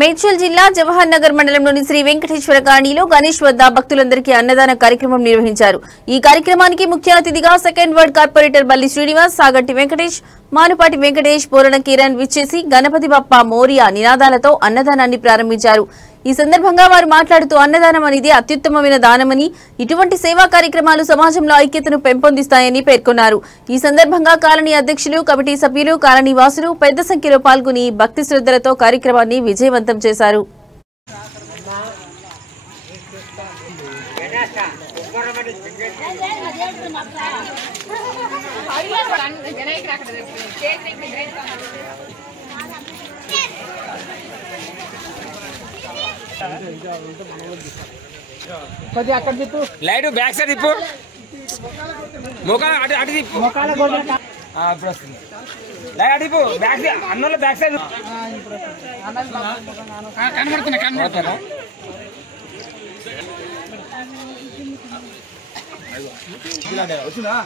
మేడ్చల్ జిల్లా జవహర్ నగర్ మండలంలోని శ్రీ వెంకటేశ్వర కాలనీలో గణేష్ వద్ద భక్తులందరికీ అన్నదాన కార్యక్రమం నిర్వహించారు। ఈ కార్యక్రమానికి ముఖ్య అతిథిగా సెకండ్ వార్డ్ కార్పొరేటర్ బల్లి శ్రీనివాస్, సాగంటి వెంకటేష్, మానుపాటి వెంకటేష్, పూరణ కిరణ్ విచ్చేసి గణపతి బప్ప మోరియా నినాదాలతో అన్నదానాన్ని ప్రారంభించారు। ఈ సందర్భంగా వారు మాట్లాడుతూ అన్నదానం అనేది అత్యుత్తమమైన దానమని, ఇటువంటి సేవా కార్యక్రమాలు సమాజంలో ఐక్యతను పెంపొందిస్తాయని పేర్కొన్నారు। ఈ సందర్భంగా కాలనీ అధ్యక్షులు, కమిటీ సభ్యులు, కాలనీ వాసులు పెద్ద సంఖ్యలో పాల్గొని భక్తి శ్రద్ధలతో కార్యక్రమాన్ని విజయవంతం చేశారు। లైట్ బ్యాక్ సైడ్ తిప్పు, మోకాలు అటు తిప్పు, లైట్ అటు తిప్పు, బ్యాక్ సైడ్ అన్నంలో బ్యాక్ సైడ్ కనబడుతున్నా వచ్చిందా